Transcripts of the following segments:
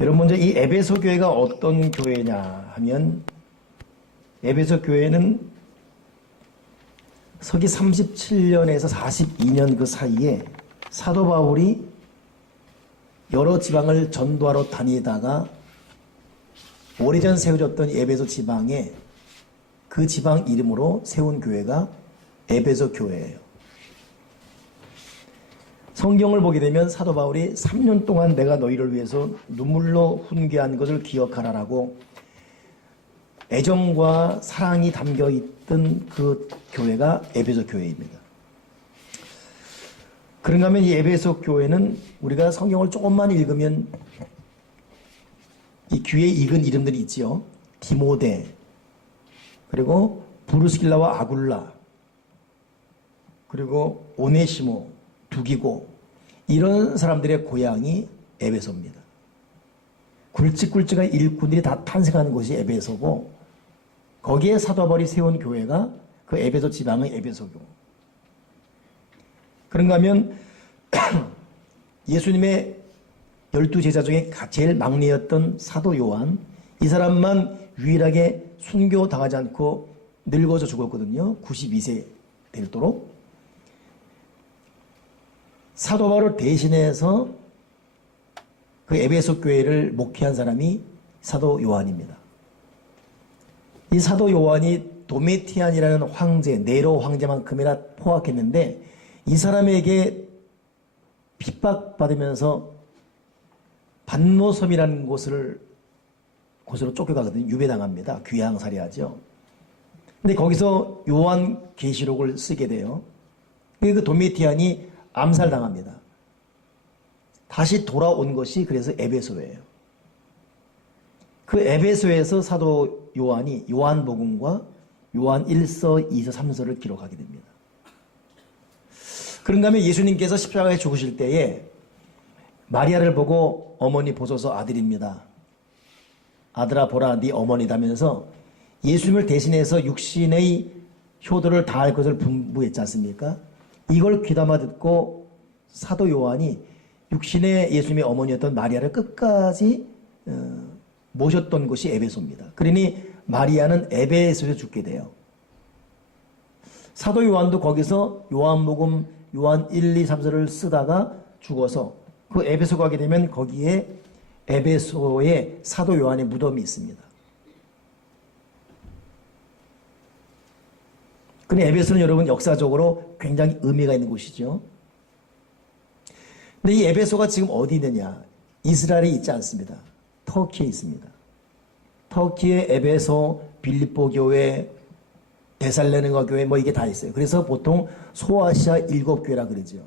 여러분 먼저 이 에베소 교회가 어떤 교회냐 하면 에베소 교회는 서기 37년에서 42년 그 사이에 사도 바울이 여러 지방을 전도하러 다니다가 오래전 세워졌던 에베소 지방에 그 지방 이름으로 세운 교회가 에베소 교회예요. 성경을 보게 되면 사도 바울이 3년 동안 내가 너희를 위해서 눈물로 훈계한 것을 기억하라라고 애정과 사랑이 담겨있던 그 교회가 에베소 교회입니다. 그런가 하면 이 에베소 교회는 우리가 성경을 조금만 읽으면 이 귀에 익은 이름들이 있지요. 디모데, 그리고 브루스길라와 아굴라, 그리고 오네시모, 두기고, 이런 사람들의 고향이 에베소입니다. 굵직굵직한 일꾼들이 다 탄생하는 곳이 에베소고, 거기에 사도 바울이 세운 교회가 그 에베소 지방의 에베소교. 그런가 하면 예수님의 12제자 중에 제일 막내였던 사도 요한, 이 사람만 유일하게 순교당하지 않고 늙어서 죽었거든요. 92세 되도록. 사도 바울을 대신해서 그 에베소 교회를 목회한 사람이 사도 요한입니다. 이 사도 요한이 도메티안이라는 황제, 네로 황제만큼이나 포악했는데 이 사람에게 핍박받으면서 반노섬이라는 곳으로 쫓겨가거든요. 유배당합니다. 귀양살이하죠. 근데 거기서 요한 계시록을 쓰게 돼요. 그 도메티안이 암살당합니다. 다시 돌아온 것이 그래서 에베소예요. 그 에베소에서 사도 요한이 요한복음과 요한 1서, 2서, 3서를 기록하게 됩니다. 그런가 하면 예수님께서 십자가에 죽으실 때에 마리아를 보고 어머니 보소서 아들입니다. 아들아 보라 네 어머니다면서 예수님을 대신해서 육신의 효도를 다할 것을 분부했지 않습니까? 이걸 귀담아 듣고 사도 요한이 육신의 예수님의 어머니였던 마리아를 끝까지 모셨던 곳이 에베소입니다. 그러니 마리아는 에베소에서 죽게 돼요. 사도 요한도 거기서 요한복음 요한 1, 2, 3서를 쓰다가 죽어서 그 에베소 가게 되면 거기에 에베소에 사도 요한의 무덤이 있습니다. 근데 에베소는 여러분 역사적으로 굉장히 의미가 있는 곳이죠. 근데 이 에베소가 지금 어디 있느냐? 이스라엘에 있지 않습니다. 터키에 있습니다. 터키의 에베소, 빌립보 교회, 데살로니가 교회 뭐 이게 다 있어요. 그래서 보통 소아시아 7교회라 그러죠.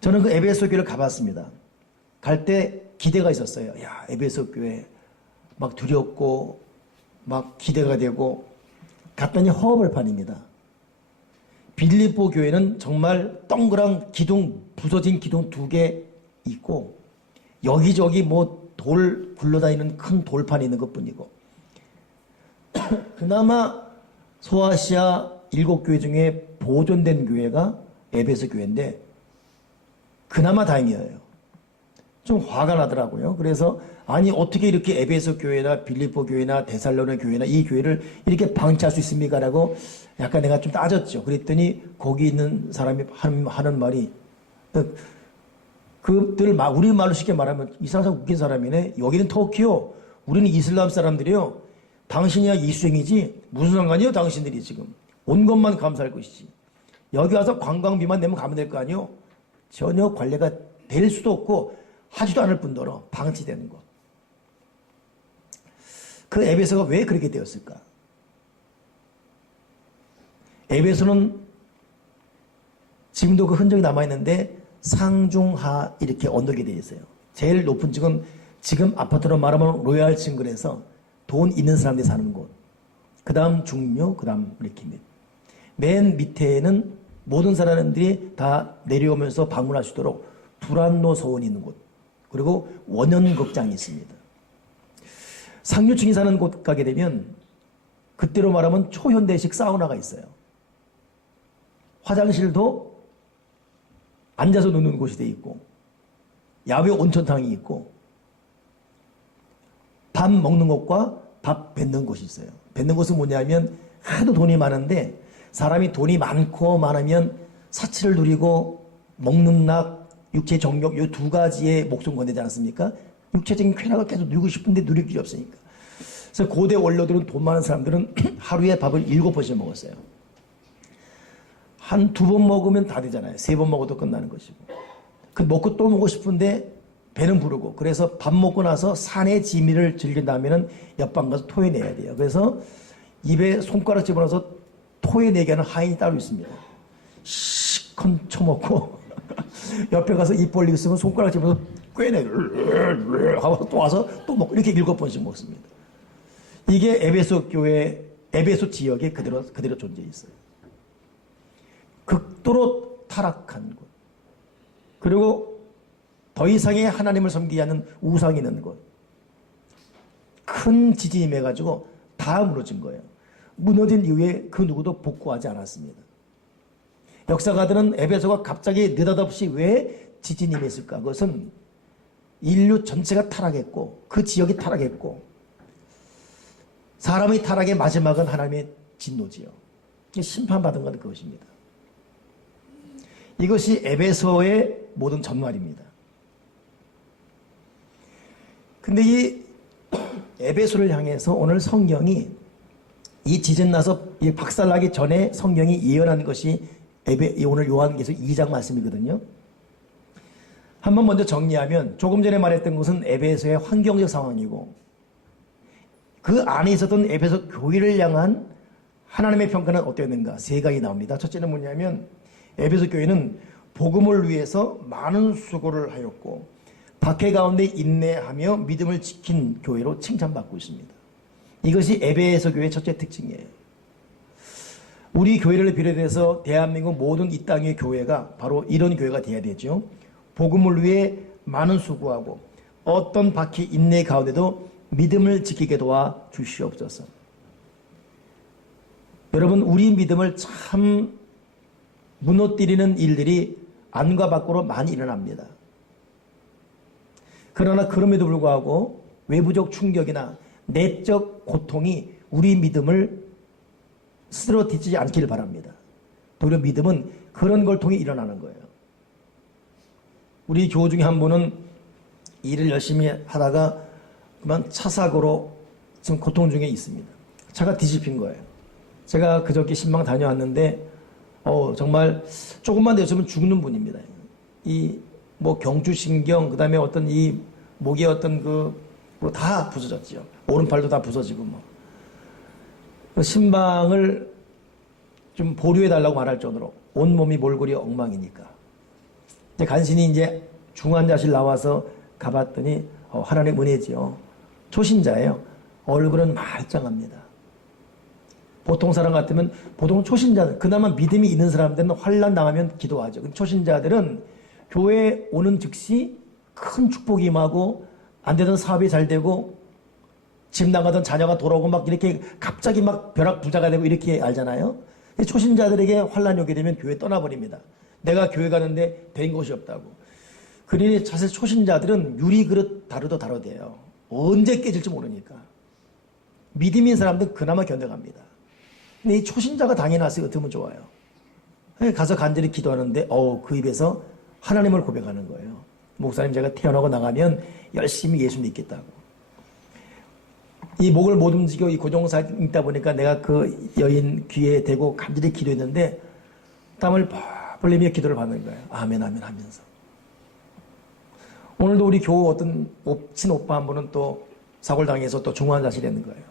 저는 그 에베소 교회를 가봤습니다. 갈 때 기대가 있었어요. 야, 에베소 교회 막 두렵고 막 기대가 되고 갔더니 허허벌판입니다. 빌립보 교회는 정말 동그란 기둥, 부서진 기둥 2개 있고 여기저기 뭐 돌 굴러다니는 큰 돌판이 있는 것뿐이고 그나마 소아시아 7교회 중에 보존된 교회가 에베소 교회인데 그나마 다행이에요. 좀 화가 나더라고요. 그래서 아니 어떻게 이렇게 에베소 교회나 빌립보 교회나 데살로니 교회나 이 교회를 이렇게 방치할 수 있습니까? 라고 약간 내가 좀 따졌죠. 그랬더니 거기 있는 사람이 하는 말이 그들 우리말로 쉽게 말하면 이 사람 웃긴 사람이네. 여기는 터키요. 우리는 이슬람 사람들이요. 당신이야 이수행이지 무슨 상관이요 당신들이 지금 온 것만 감사할 것이지 여기 와서 관광비만 내면 가면 될 거 아니요. 전혀 관리가 될 수도 없고 하지도 않을 뿐더러 방치되는 것. 그 에베소가 왜 그렇게 되었을까? 에베소는 지금도 그 흔적이 남아있는데 상중하 이렇게 언덕이 되어 있어요. 제일 높은 지금 아파트로 말하면 로얄 층근에서 돈 있는 사람들이 사는 곳. 그 다음 중류, 그 다음 이렇게 맨 밑에는 모든 사람들이 다 내려오면서 방문할 수 있도록 두란노 서원이 있는 곳. 그리고 원현극장이 있습니다. 상류층이 사는 곳 가게 되면 그때로 말하면 초현대식 사우나가 있어요. 화장실도 앉아서 누는 곳이 돼 있고 야외 온천탕이 있고 밥 먹는 곳과 밥 뱉는 곳이 있어요. 뱉는 곳은 뭐냐면 하도 돈이 많은데 사람이 돈이 많고 많으면 사치를 누리고 먹는 낙, 육체 정욕 이 두 가지에 목숨 건네지 않았습니까? 육체적인 쾌락을 계속 누리고 싶은데 누릴 길이 없으니까. 그래서 고대 원로들은 돈 많은 사람들은 하루에 밥을 7번씩 먹었어요. 한 2번 먹으면 다 되잖아요. 3번 먹어도 끝나는 것이고. 그 먹고 또 먹고 싶은데 배는 부르고. 그래서 밥 먹고 나서 산의 지미를 즐긴 다음에는 옆방 가서 토해내야 돼요. 그래서 입에 손가락 집어넣어서 토해내게 하는 하인이 따로 있습니다. 시컨 쳐먹고 옆에 가서 입 벌리고 있으면 손가락 집어서 꿰내 하고 또 와서 또 먹고 이렇게 7번씩 먹습니다. 이게 에베소 교회, 에베소 지역에 그대로 존재해 있어요. 극도로 타락한 곳. 그리고 더 이상의 하나님을 섬기지 않는 우상이 있는 곳. 큰 지진이 임해가지고 다 무너진 거예요. 무너진 이후에 그 누구도 복구하지 않았습니다. 역사가들은 에베소가 갑자기 느닷없이 왜 지진이 임했을까? 그것은 인류 전체가 타락했고 그 지역이 타락했고 사람의 타락의 마지막은 하나님의 진노지요. 심판받은 건 그것입니다. 이것이 에베소의 모든 전말입니다. 근데 이 에베소를 향해서 오늘 성경이 이 지진 나서 박살나기 전에 성경이 예언한 것이 오늘 요한계시록 2장 말씀이거든요. 한번 먼저 정리하면 조금 전에 말했던 것은 에베소의 환경적 상황이고 그 안에 있었던 에베소 교회를 향한 하나님의 평가는 어땠는가? 3가지 나옵니다. 첫째는 뭐냐면 에베소 교회는 복음을 위해서 많은 수고를 하였고 박해 가운데 인내하며 믿음을 지킨 교회로 칭찬받고 있습니다. 이것이 에베소 교회의 첫째 특징이에요. 우리 교회를 비롯해서 대한민국 모든 이 땅의 교회가 바로 이런 교회가 되어야 되죠. 복음을 위해 많은 수고하고 어떤 박해 인내 가운데도 믿음을 지키게 도와 주시옵소서. 여러분, 우리 믿음을 참 무너뜨리는 일들이 안과 밖으로 많이 일어납니다. 그러나 그럼에도 불구하고 외부적 충격이나 내적 고통이 우리 믿음을 쓰러뜨리지 않기를 바랍니다. 도리어 믿음은 그런 걸 통해 일어나는 거예요. 우리 교우 중에 한 분은 일을 열심히 하다가 그만 차 사고로 지금 고통 중에 있습니다. 차가 뒤집힌 거예요. 제가 그저께 신방 다녀왔는데 정말 조금만 더 있으면 죽는 분입니다. 이 뭐 경추신경 그다음에 어떤 이 목에 어떤 다 부서졌죠. 오른팔도 다 부서지고 뭐. 그 신방을 좀 보류해 달라고 말할 정도로 온 몸이 몰골이 엉망이니까. 이제 간신히 이제 중환자실 나와서 가봤더니 하나님 은혜지요. 초신자예요. 얼굴은 말짱합니다. 보통 사람 같으면 보통 초신자들 그나마 믿음이 있는 사람들은 환난 당하면 기도하죠. 초신자들은 교회에 오는 즉시 큰 축복이 임하고 안 되던 사업이 잘 되고 집 나가던 자녀가 돌아오고 막 이렇게 갑자기 막 벼락부자가 되고 이렇게 알잖아요. 초신자들에게 환난이 오게 되면 교회 떠나버립니다. 내가 교회 가는데 된 곳이 없다고. 그러니 사실 초신자들은 유리그릇 다루도 다루대요. 언제 깨질지 모르니까. 믿음인 사람들은 그나마 견뎌갑니다. 근데 이 초신자가 당해 났어요. 어떻게 하면 좋아요. 가서 간절히 기도하는데 그 입에서 하나님을 고백하는 거예요. 목사님, 제가 태어나고 나가면 열심히 예수 믿겠다고. 이 목을 못 움직여 이 고정사 있다 보니까 내가 그 여인 귀에 대고 간절히 기도했는데 땀을 흘리며 기도를 받는 거예요. 아멘 아멘 하면서. 오늘도 우리 교우 어떤 친오빠 한 분은 또 사고를 당해서 또 중환자실에 있는 거예요.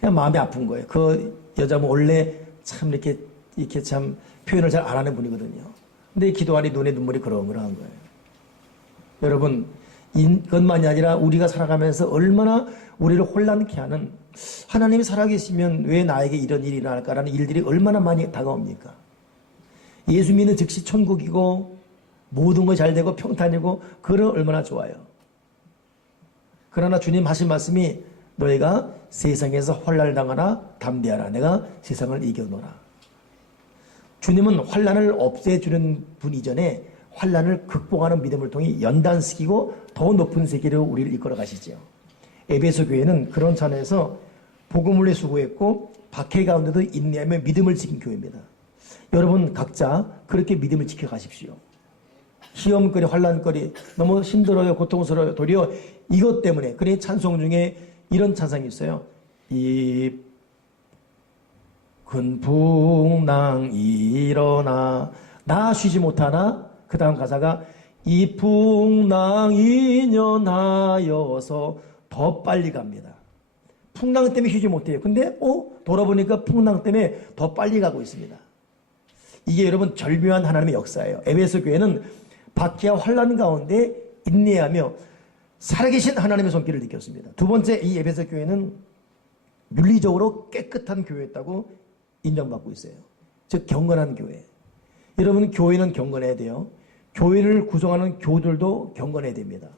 그냥 마음이 아픈 거예요. 그 여자분 원래 참 이렇게 참 표현을 잘 안 하는 분이거든요. 근데 기도하니 눈에 눈물이 그렁그렁한 거예요. 여러분, 이것만이 아니라 우리가 살아가면서 얼마나 우리를 혼란케 하는 하나님이 살아계시면 왜 나에게 이런 일이 일어날까라는 일들이 얼마나 많이 다가옵니까? 예수 믿는 즉시 천국이고 모든 것이 잘 되고 평탄이고 그런 얼마나 좋아요. 그러나 주님 하신 말씀이 너희가 세상에서 환난을 당하나 담대하라. 내가 세상을 이겨노라. 주님은 환난을 없애주는 분 이전에 환난을 극복하는 믿음을 통해 연단시키고 더 높은 세계로 우리를 이끌어 가시죠. 에베소 교회는 그런 차원에서 복음을 위해 수고했고 박해 가운데도 인내하며 믿음을 지킨 교회입니다. 여러분 각자 그렇게 믿음을 지켜가십시오. 시험거리, 환난거리, 너무 힘들어요, 고통스러워요. 도리어 이것 때문에, 그래 찬송 중에 이런 찬송이 있어요. 이 큰 풍랑 일어나 나 쉬지 못하나. 그 다음 가사가 이 풍랑 인연하여서 더 빨리 갑니다. 풍랑 때문에 쉬지 못해요. 근데 돌아보니까 풍랑 때문에 더 빨리 가고 있습니다. 이게 여러분 절묘한 하나님의 역사예요. 에베소 교회는 박해와 환난 가운데 인내하며 살아계신 하나님의 손길을 느꼈습니다. 두 번째, 이 에베소 교회는 윤리적으로 깨끗한 교회였다고 인정받고 있어요. 즉 경건한 교회. 여러분 교회는 경건해야 돼요. 교회를 구성하는 교들도 경건해야 됩니다.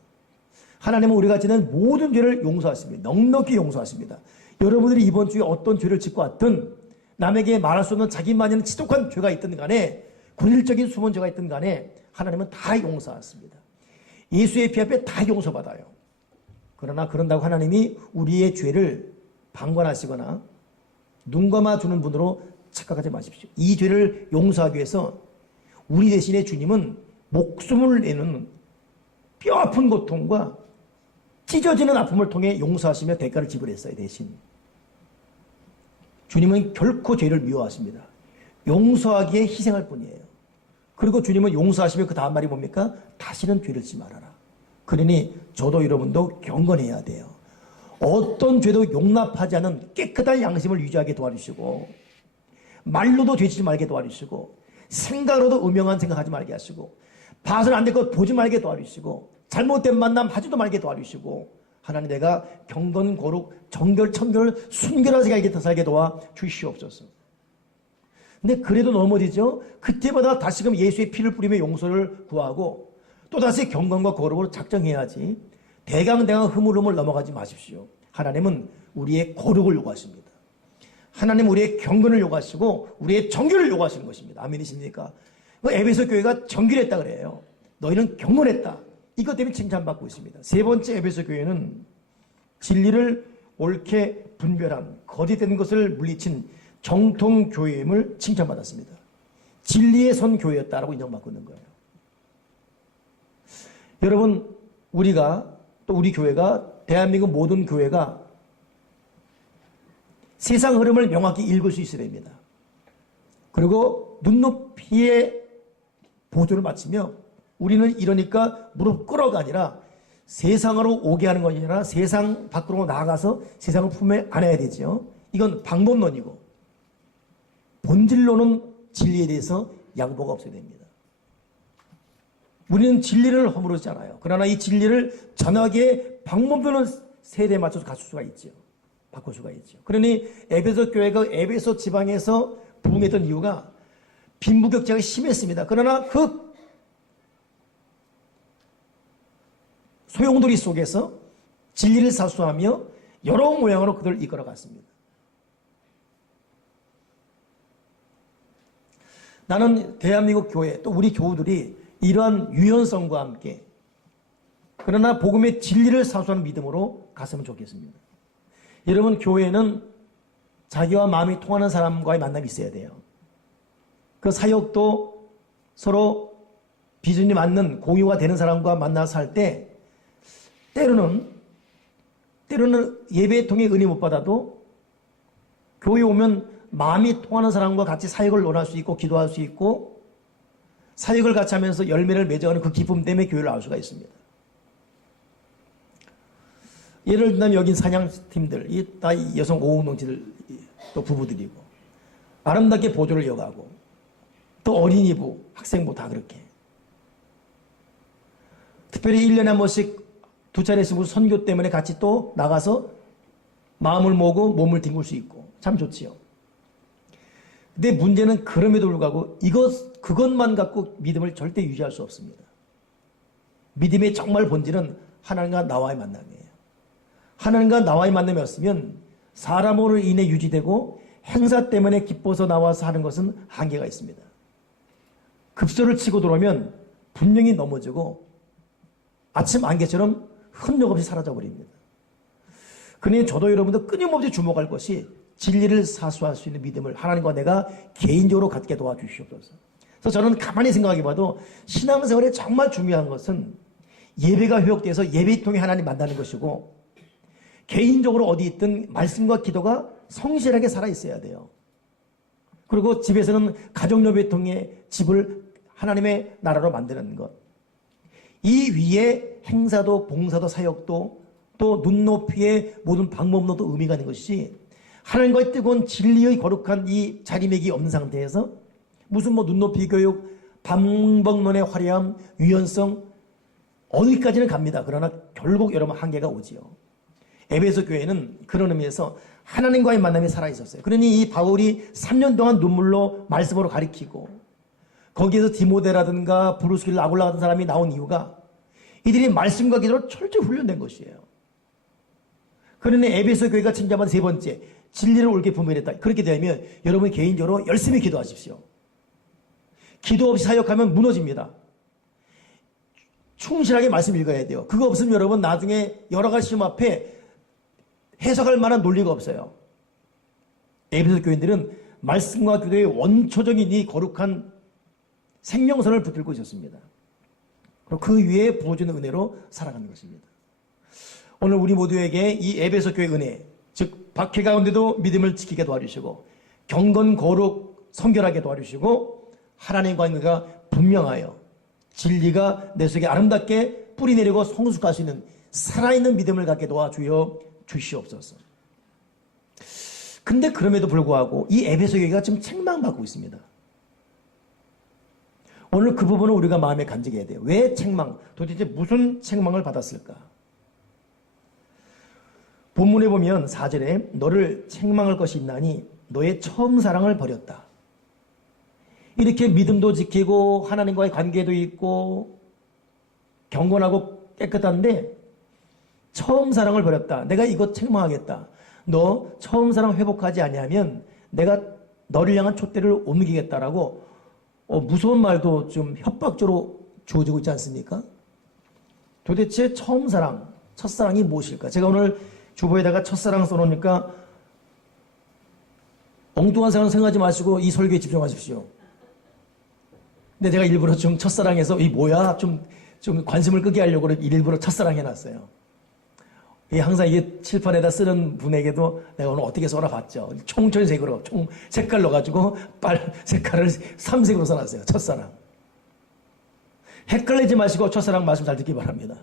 하나님은 우리가 지는 모든 죄를 용서하십니다. 넉넉히 용서하십니다. 여러분들이 이번 주에 어떤 죄를 짓고 왔든, 남에게 말할 수 없는 자기만의 지독한 죄가 있든 간에, 군일적인 숨은 죄가 있든 간에 하나님은 다 용서하십니다. 예수의 피 앞에 다 용서받아요. 그러나 그런다고 하나님이 우리의 죄를 방관하시거나 눈 감아주는 분으로 착각하지 마십시오. 이 죄를 용서하기 위해서 우리 대신에 주님은 목숨을 내는 뼈아픈 고통과 찢어지는 아픔을 통해 용서하시며 대가를 지불했어요. 대신 주님은 결코 죄를 미워하십니다. 용서하기에 희생할 뿐이에요. 그리고 주님은 용서하시며 그 다음 말이 뭡니까? 다시는 죄를 짓지 말아라. 그러니 저도 여러분도 경건해야 돼요. 어떤 죄도 용납하지 않은 깨끗한 양심을 유지하게 도와주시고, 말로도 죄짓지 말게 도와주시고, 생각으로도 음영한 생각하지 말게 하시고, 봐서는 안 될 것 보지 말게 도와주시고, 잘못된 만남 하지도 말게 도와주시고, 하나님 내가 경건, 거룩, 정결, 청결을 순결하게 살게 도와 주시옵소서. 근데 그래도 넘어지죠. 그때마다 다시금 예수의 피를 뿌리며 용서를 구하고 또다시 경건과 거룩으로 작정해야지 대강대강 흐물흐물 넘어가지 마십시오. 하나님은 우리의 거룩을 요구하십니다. 하나님은 우리의 경건을 요구하시고 우리의 정결을 요구하시는 것입니다. 아멘이십니까? 에베소 교회가 정결했다 그래요. 너희는 경건했다. 이것 때문에 칭찬받고 있습니다. 세 번째, 에베소 교회는 진리를 옳게 분별한 거짓된 것을 물리친 정통교회임을 칭찬받았습니다. 진리의 선 교회였다라고 인정받고 있는 거예요. 여러분, 우리가 또 우리 교회가, 대한민국 모든 교회가 세상 흐름을 명확히 읽을 수 있어야 됩니다. 그리고 눈높이의 보조를 맞추며 우리는 이러니까 무릎 꿇어가 아니라 세상으로 오게 하는 것이 아니라 세상 밖으로 나아가서 세상을 품에 안아야 되죠. 이건 방법론이고 본질로는 진리에 대해서 양보가 없어야 됩니다. 우리는 진리를 허물지 않아요. 그러나 이 진리를 전하게 방법론은 세대에 맞춰서 갖출 수가 있죠. 바꿀 수가 있죠. 그러니 에베소 교회가 에베소 지방에서 부흥했던 이유가 빈부격차가 심했습니다. 그러나 그 소용돌이 속에서 진리를 사수하며 여러 모양으로 그들을 이끌어갔습니다. 나는 대한민국 교회 또 우리 교우들이 이러한 유연성과 함께 그러나 복음의 진리를 사수하는 믿음으로 갔으면 좋겠습니다. 여러분, 교회는 자기와 마음이 통하는 사람과의 만남이 있어야 돼요. 그 사역도 서로 비전이 맞는 공유가 되는 사람과 만나서 할 때 때로는 예배 통해 은혜 못 받아도 교회 오면 마음이 통하는 사람과 같이 사역을 논할 수 있고 기도할 수 있고 사역을 같이 하면서 열매를 맺어가는 그 기쁨 때문에 교회를 나올 수가 있습니다. 예를 들면 여긴 사냥팀들, 다 여성 오공동체들 또 부부들이고 아름답게 보조를 이어가고 또 어린이부, 학생부 다 그렇게 특별히 1년에 한 번씩 2차례씩 선교 때문에 같이 또 나가서 마음을 모으고 몸을 뒹굴 수 있고 참 좋지요. 근데 문제는 그럼에도 불구하고 그것만 갖고 믿음을 절대 유지할 수 없습니다. 믿음의 정말 본질은 하나님과 나와의 만남이에요. 하나님과 나와의 만남이 없으면 사람으로 인해 유지되고 행사 때문에 기뻐서 나와서 하는 것은 한계가 있습니다. 급소를 치고 들어오면 분명히 넘어지고 아침 안개처럼 흔적 없이 사라져버립니다. 그러니 저도 여러분도 끊임없이 주목할 것이 진리를 사수할 수 있는 믿음을 하나님과 내가 개인적으로 갖게 도와주시옵소서. 그래서 저는 가만히 생각해 봐도 신앙생활에 정말 중요한 것은 예배가 회복돼서 예배 통해 하나님 만나는 것이고, 개인적으로 어디 있든 말씀과 기도가 성실하게 살아있어야 돼요. 그리고 집에서는 가정예배 통해 집을 하나님의 나라로 만드는 것. 이 위에 행사도 봉사도 사역도 또 눈높이의 모든 방법론도 의미가 있는 것이지, 하나님과의 뜨거운 진리의 거룩한 이 자리매기 없는 상태에서 무슨 눈높이 교육, 방법론의 화려함, 유연성 어디까지는 갑니다. 그러나 결국 여러분 한계가 오지요. 에베소 교회는 그런 의미에서 하나님과의 만남이 살아있었어요. 그러니 이 바울이 3년 동안 눈물로 말씀으로 가리키고 거기에서 디모데라든가 브루스길 아굴라 같은 사람이 나온 이유가 이들이 말씀과 기도로 철저히 훈련된 것이에요. 그러니 에베소 교회가 챙겨만 세 번째, 진리를 옳게 분별했다. 그렇게 되면 여러분 개인적으로 열심히 기도하십시오. 기도 없이 사역하면 무너집니다. 충실하게 말씀 읽어야 돼요. 그거 없으면 여러분 나중에 여러 가지 시험 앞에 해석할 만한 논리가 없어요. 에베소 교인들은 말씀과 기도의 원초적인 이 거룩한 생명선을 붙들고 있었습니다. 그리고 그 위에 부어주는 은혜로 살아가는 것입니다. 오늘 우리 모두에게 이 에베소 교회 은혜, 즉 박해 가운데도 믿음을 지키게 도와주시고 경건 거룩 성결하게 도와주시고 하나님과의 관계가 분명하여 진리가 내 속에 아름답게 뿌리내리고 성숙할 수 있는 살아있는 믿음을 갖게 도와주어 주시옵소서. 근데 그럼에도 불구하고 이 에베소 교회가 지금 책망받고 있습니다. 오늘 그 부분을 우리가 마음에 간직해야 돼요. 왜 책망? 도대체 무슨 책망을 받았을까? 본문에 보면 4절에 너를 책망할 것이 있나니 너의 처음 사랑을 버렸다. 이렇게 믿음도 지키고 하나님과의 관계도 있고 경건하고 깨끗한데 처음 사랑을 버렸다. 내가 이것 책망하겠다. 너 처음 사랑 회복하지 아니하면 내가 너를 향한 촛대를 옮기겠다라고 무서운 말도 좀 협박적으로 주어지고 있지 않습니까? 도대체 처음 사랑, 첫사랑이 무엇일까? 제가 오늘 주보에다가 첫사랑 써놓으니까 엉뚱한 사랑 생각하지 마시고 이 설교에 집중하십시오. 근데 제가 일부러 좀 첫사랑에서 이 뭐야? 좀 관심을 끄게 하려고 일부러 첫사랑 해놨어요. 항상 이게 칠판에다 쓰는 분에게도 내가 오늘 어떻게 써놔봤죠. 총천색으로, 총 색깔로 가지고 색깔을 삼색으로 써놨어요. 첫사랑. 헷갈리지 마시고 첫사랑 말씀 잘 듣기 바랍니다.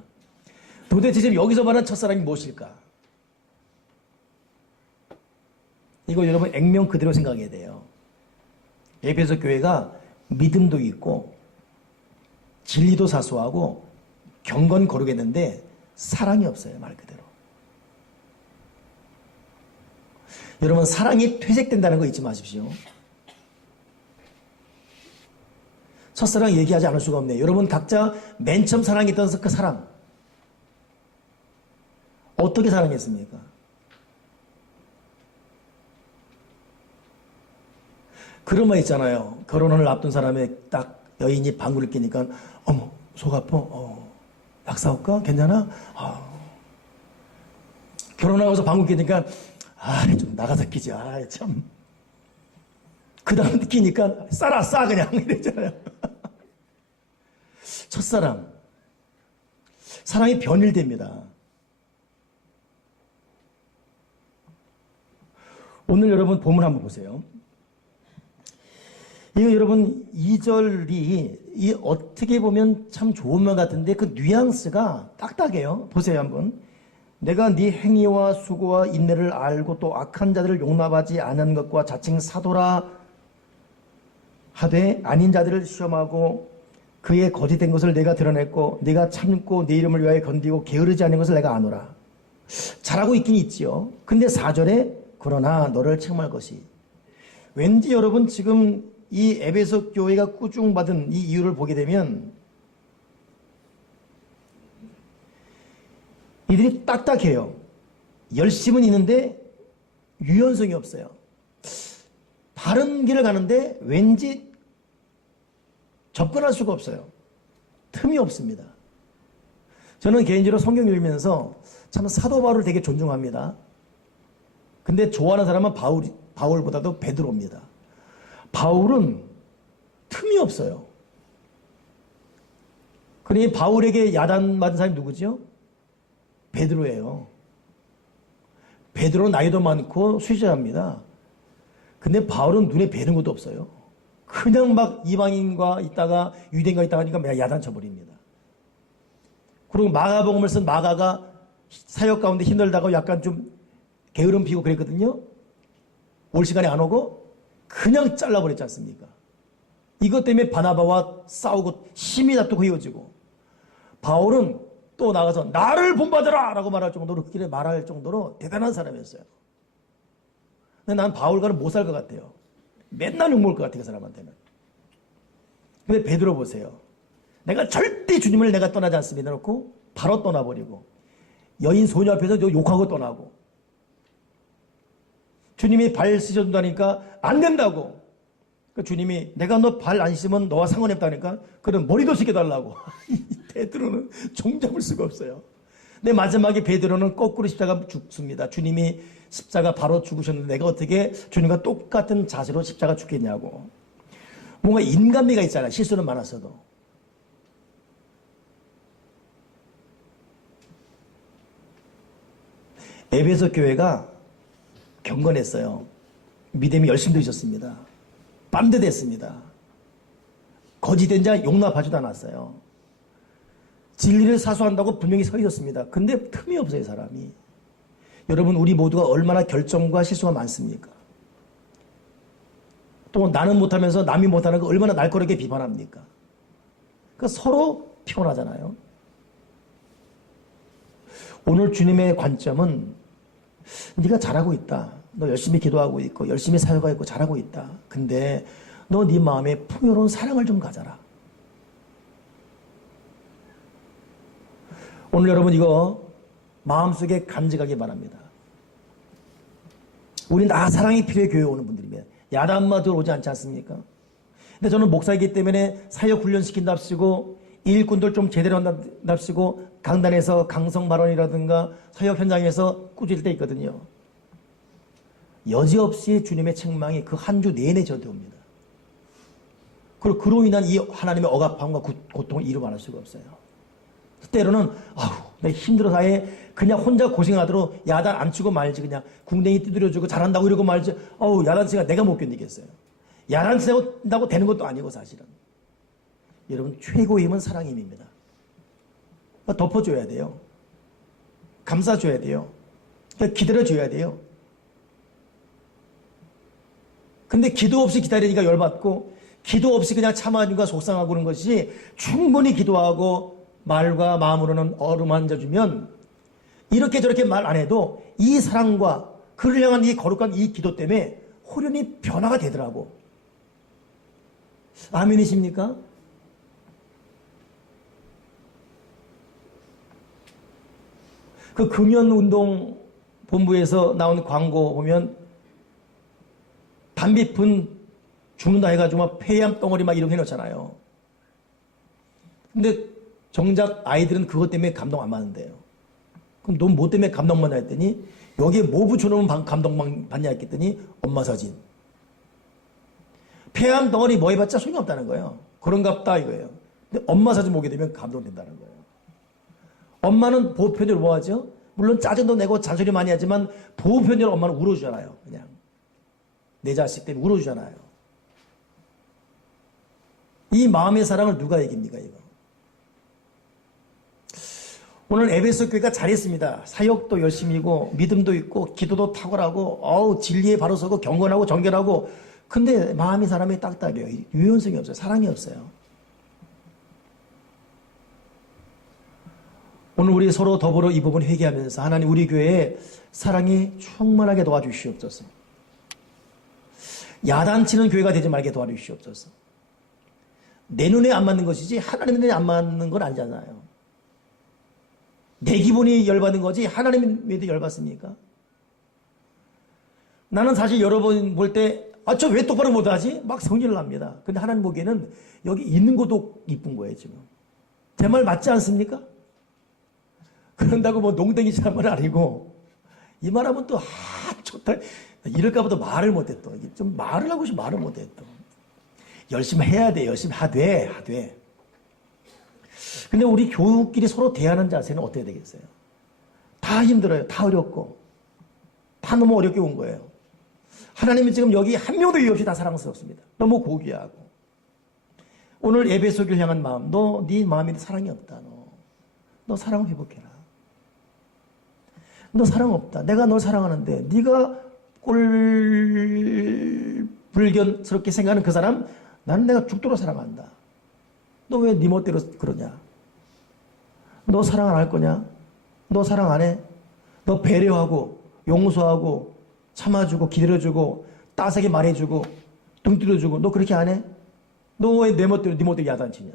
도대체 지금 여기서 말하는 첫사랑이 무엇일까? 이거 여러분 액면 그대로 생각해야 돼요. 에베소 교회가 믿음도 있고 진리도 사수하고 경건 거룩했는데 사랑이 없어요. 말 그대로. 여러분 사랑이 퇴색된다는 거 잊지 마십시오. 첫사랑 얘기하지 않을 수가 없네요. 여러분 각자 맨 처음 사랑했던 그 사랑 어떻게 사랑했습니까? 그런 말 있잖아요. 결혼을 앞둔 사람의 딱 여인이 방구를 끼니까 어머 속 아파? 약 사올까? 괜찮아? 결혼하고서 방구 끼니까 좀 나가서 끼지. 참. 그 다음 끼니까 싸 그냥 이랬잖아요. 첫사랑. 사랑이 변일됩니다. 오늘 여러분 본문 한번 보세요. 이거 여러분 2절이 어떻게 보면 참 좋은 말 같은데 그 뉘앙스가 딱딱해요. 보세요 한번. 내가 네 행위와 수고와 인내를 알고 또 악한 자들을 용납하지 않은 것과 자칭 사도라 하되 아닌 자들을 시험하고 그의 거짓된 것을 내가 드러냈고 네가 참고 네 이름을 위하여 건디고 게으르지 않은 것을 내가 아노라. 잘하고 있긴 있지요. 근데 4절에 그러나 너를 책망할 것이. 왠지 여러분 지금 이 에베소 교회가 꾸중받은 이 이유를 보게 되면 이들이 딱딱해요. 열심은 있는데 유연성이 없어요. 바른 길을 가는데 왠지 접근할 수가 없어요. 틈이 없습니다. 저는 개인적으로 성경 읽으면서 참 사도 바울을 되게 존중합니다. 근데 좋아하는 사람은 바울보다도 베드로입니다. 바울은 틈이 없어요. 그러니 바울에게 야단맞은 사람이 누구죠? 베드로예요. 베드로는 나이도 많고 수지자입니다. 근데 바울은 눈에 뵈는 것도 없어요. 그냥 막 이방인과 있다가 유대인과 있다가 하니까 야단 쳐버립니다. 그리고 마가복음을 쓴 마가가 사역 가운데 힘들다고 약간 좀 게으름 피고 그랬거든요. 올 시간에 안 오고 그냥 잘라버렸지 않습니까? 이것 때문에 바나바와 싸우고 힘이 다투고 헤어지고, 바울은 또 나가서 나를 본받아라 라고 말할 정도로, 그 길에 말할 정도로 대단한 사람이었어요. 근데 난 바울과는 못 살 것 같아요. 맨날 욕먹을 것 같아요, 그 사람한테는. 근데 베드로 보세요. 내가 절대 주님을 내가 떠나지 않습니다 놓고 바로 떠나버리고, 여인 소녀 앞에서 욕하고 떠나고, 주님이 발 씻어준다니까 안 된다고. 그 주님이 내가 너 발 안 씻으면 너와 상관이 없다니까 그럼 머리도 씻겨달라고. 베드로는 종잡을 수가 없어요. 근데 마지막에 베드로는 거꾸로 십자가 죽습니다. 주님이 십자가 바로 죽으셨는데 내가 어떻게 주님과 똑같은 자세로 십자가 죽겠냐고. 뭔가 인간미가 있잖아요. 실수는 많았어도. 에베소 교회가 경건했어요. 믿음이 열심도 있었습니다. 빰대 됐습니다. 거짓된 자 용납하지도 않았어요. 진리를 사수한다고 분명히 서 있었습니다. 근데 틈이 없어요, 사람이. 여러분, 우리 모두가 얼마나 결정과 실수가 많습니까? 또 나는 못하면서 남이 못하는 거 얼마나 날카롭게 비판합니까? 그러니까 서로 피곤하잖아요. 오늘 주님의 관점은 네가 잘하고 있다. 너 열심히 기도하고 있고 열심히 사역하고 있고 잘하고 있다. 근데 너 네 마음에 풍요로운 사랑을 좀 가져라. 오늘 여러분 이거 마음속에 간직하기 바랍니다. 우린 사랑이 필요해 교회 오는 분들이면 야단마 들어오지 않지 않습니까? 근데 저는 목사이기 때문에 사역 훈련시킨답시고 일꾼들 좀 제대로 한답시고 강단에서 강성 발언이라든가 사역 현장에서 꾸질 때 있거든요. 여지없이 주님의 책망이 그 한 주 내내 저한테 옵니다. 그리고 그로 인한 이 하나님의 억압함과 고통을 이루 말할 수가 없어요. 때로는 내가 힘들어서 아예 그냥 혼자 고생하도록 야단 안 치고 말지, 그냥 궁뎅이 두드려주고 잘한다고 이러고 말지. 야단 치가 내가 못 견디겠어요. 야단 친다고 되는 것도 아니고 사실은. 여러분, 최고의 힘은 사랑의 힘입니다. 덮어줘야 돼요. 감싸줘야 돼요. 기다려줘야 돼요. 근데 기도 없이 기다리니까 열받고, 기도 없이 그냥 참아주니까 속상하고 그런 것이, 충분히 기도하고 말과 마음으로는 어루만져주면 이렇게 저렇게 말 안 해도 이 사랑과 그를 향한 이 거룩한 이 기도 때문에 호련히 변화가 되더라고. 아멘이십니까? 그 금연운동 본부에서 나온 광고 보면 담배푼 죽는다 해가지고 막 폐암 덩어리 막 이런 거 해놓잖아요. 근데 정작 아이들은 그것 때문에 감동 안 받는데요. 그럼 넌 뭐 때문에 감동 받냐 했더니 여기에 뭐 붙여놓으면 감동 받냐 했더니 엄마 사진. 폐암 덩어리 뭐 해봤자 소용이 없다는 거예요. 그런갑다 이거예요. 근데 엄마 사진 보게 되면 감동된다는 거예요. 엄마는 보호편을 뭐 하죠? 물론 짜증도 내고 잔소리 많이 하지만 보호편을 엄마는 울어주잖아요. 그냥 내 자식 때문에 울어주잖아요. 이 마음의 사랑을 누가 이깁니까 이거? 오늘 에베소 교회가 잘했습니다. 사역도 열심히고 믿음도 있고 기도도 탁월하고 진리에 바로 서고 경건하고 정결하고, 근데 마음이 사람이 딱딱해요. 유연성이 없어요. 사랑이 없어요. 오늘 우리 서로 더불어 이 부분 회개하면서 하나님 우리 교회에 사랑이 충만하게 도와주시옵소서. 야단치는 교회가 되지 말게 도와주시옵소서. 내 눈에 안 맞는 것이지 하나님 눈에 안 맞는 건 아니잖아요. 내 기분이 열받는 거지 하나님에도 열받습니까? 나는 사실 여러 번 볼 때 저 왜 똑바로 못하지? 막 성질을 납니다. 근데 하나님 보기에는 여기 있는 것도 이쁜 거예요 지금. 제 말 맞지 않습니까? 그런다고 뭐 농땡이 참을 아니고 이 말하면 또 좋다 이럴까봐 또 말을 못해 또 좀 말을 하고 싶어 말을 못해 또 열심히 해야 돼 열심히 하되 근데 우리 교우끼리 서로 대하는 자세는 어떻게 되겠어요? 다 힘들어요. 다 어렵고 다 너무 어렵게 온 거예요. 하나님이 지금 여기 한 명도 이유 없이 다 사랑스럽습니다. 너무 고귀하고 오늘 에베소교를 향한 마음 네 마음에 사랑이 없다. 너 사랑을 회복해라. 너 사랑 없다. 내가 널 사랑하는데 네가 꼴불견스럽게 생각하는 그 사람 나는 내가 죽도록 사랑한다. 너 왜 네 멋대로 그러냐? 너 사랑 안 할 거냐? 너 사랑 안 해? 너 배려하고 용서하고 참아주고 기다려주고 따스하게 말해주고 등 뚫어주고 너 그렇게 안 해? 너 왜 내 멋대로 네 멋대로 야단치냐?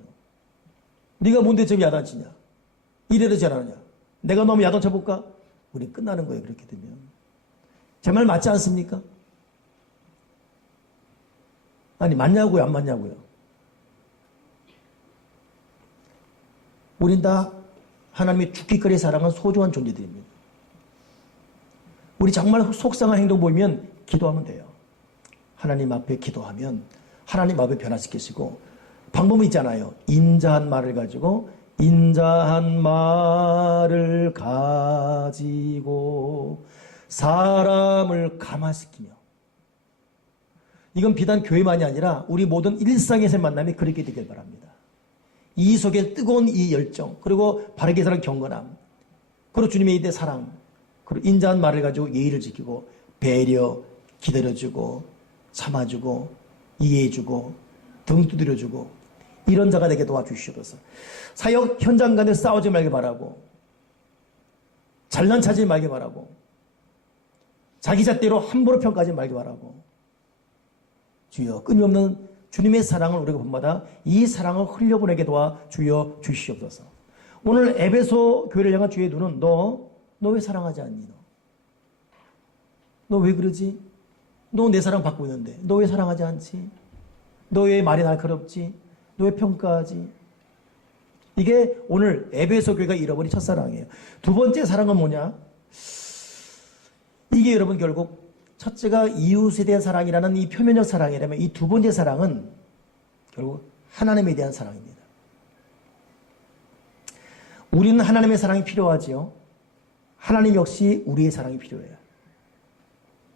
네가 뭔데 지금 야단치냐? 이래도 잘하느냐? 내가 너무 야단쳐볼까? 우리 끝나는 거예요. 그렇게 되면. 제 말 맞지 않습니까? 아니 맞냐고요? 안 맞냐고요? 우린 다 하나님의 죽기거리 사랑은 소중한 존재들입니다. 우리 정말 속상한 행동 보이면 기도하면 돼요. 하나님 앞에 기도하면 하나님 앞에 변화시키시고 방법이 있잖아요. 인자한 말을 가지고 인자한 말을 가지고 사람을 감화시키며 이건 비단 교회만이 아니라 우리 모든 일상에서의 만남이 그렇게 되길 바랍니다. 이 속에 뜨거운 이 열정 그리고 바르게 사는 경건함 그리고 주님의 이대 사랑 그리고 인자한 말을 가지고 예의를 지키고 배려 기다려주고 참아주고 이해해주고 등 두드려주고 이런 자가 되게 도와주시옵소서. 사역 현장 간에 싸우지 말게 바라고 잘난 차지 말게 바라고 자기 잣대로 함부로 평가하지 말게 바라고 주여 끊임없는 주님의 사랑을 우리가 본마다 이 사랑을 흘려보내게 도와 주여 주시옵소서. 오늘 에베소 교회를 향한 주의 눈은 너 왜 사랑하지 않니? 너 왜 그러지? 너 내 사랑 받고 있는데 너 왜 사랑하지 않지? 너 왜 말이 날카롭지? 너 왜 평가하지? 이게 오늘 에베소 교회가 잃어버린 첫사랑이에요. 두 번째 사랑은 뭐냐? 이게 여러분 결국 첫째가 이웃에 대한 사랑이라는 이 표면적 사랑이라면 이 두 번째 사랑은 결국 하나님에 대한 사랑입니다. 우리는 하나님의 사랑이 필요하지요. 하나님 역시 우리의 사랑이 필요해요.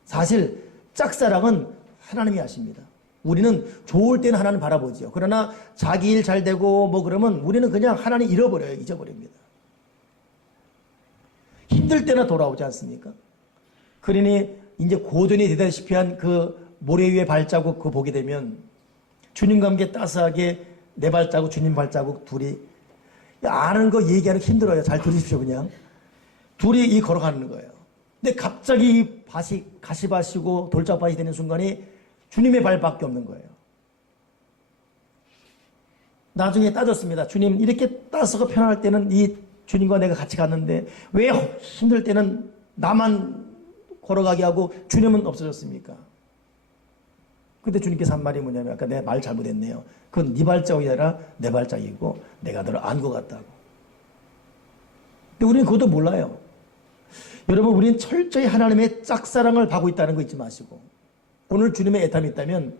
사실 짝사랑은 하나님이 하십니다. 우리는 좋을 때는 하나님 바라보지요. 그러나 자기 일 잘 되고 뭐 그러면 우리는 그냥 하나님 잃어버려요. 잊어버립니다. 힘들 때나 돌아오지 않습니까? 그러니 이제 고전이 되다시피 한 그 모래 위에 발자국 그거 보게 되면 주님과 함께 따스하게 내 발자국 주님 발자국 둘이 아는 거 얘기하는 거 힘들어요. 잘 들으십시오. 그냥 둘이 이 걸어가는 거예요. 근데 갑자기 이 밭이 가시밭이고 돌짝밭이 되는 순간에 주님의 발밖에 없는 거예요. 나중에 따졌습니다. 주님 이렇게 따스고 편안할 때는 이 주님과 내가 같이 갔는데 왜 힘들 때는 나만 걸어가게 하고 주님은 없어졌습니까? 그때 주님께서 한 말이 뭐냐면 아까 내 말 잘못했네요. 그건 네 발자국이 아니라 내 발자국이고 내가 너를 안 것 같다고. 근데 우리는 그것도 몰라요. 여러분 우리는 철저히 하나님의 짝사랑을 받고 있다는 거 잊지 마시고 오늘 주님의 애탐이 있다면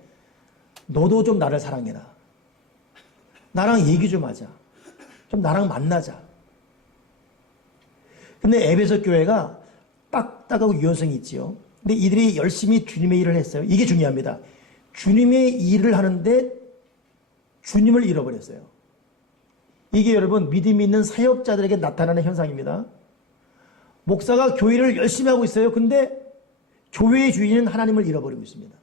너도 좀 나를 사랑해라. 나랑 얘기 좀 하자. 좀 나랑 만나자. 근데 에베소 교회가 딱딱하고 유연성이 있지요. 근데 이들이 열심히 주님의 일을 했어요. 이게 중요합니다. 주님의 일을 하는데 주님을 잃어버렸어요. 이게 여러분 믿음이 있는 사역자들에게 나타나는 현상입니다. 목사가 교회를 열심히 하고 있어요. 근데 교회의 주인은 하나님을 잃어버리고 있습니다.